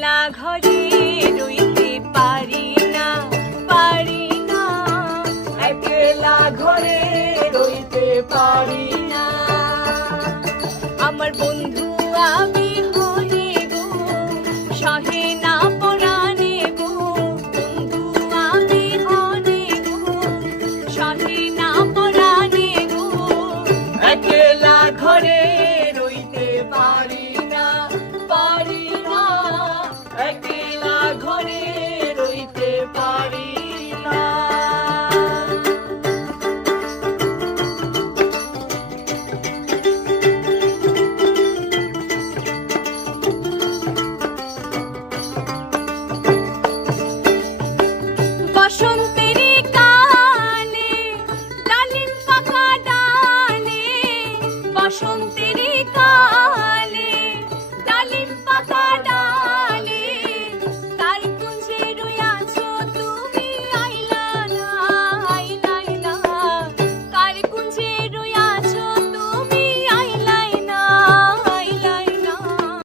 একলা ঘরে রইতে পারি না, পারি না, একলা ঘরে রইতে পারি না। আমার বন্ধু আমি হনে গো, সহে না পরাণে গো, বন্ধু আমি হনে গো, সহে না পরাণে গো, একলা ঘরে রইতে পারি না, পারি না, একলা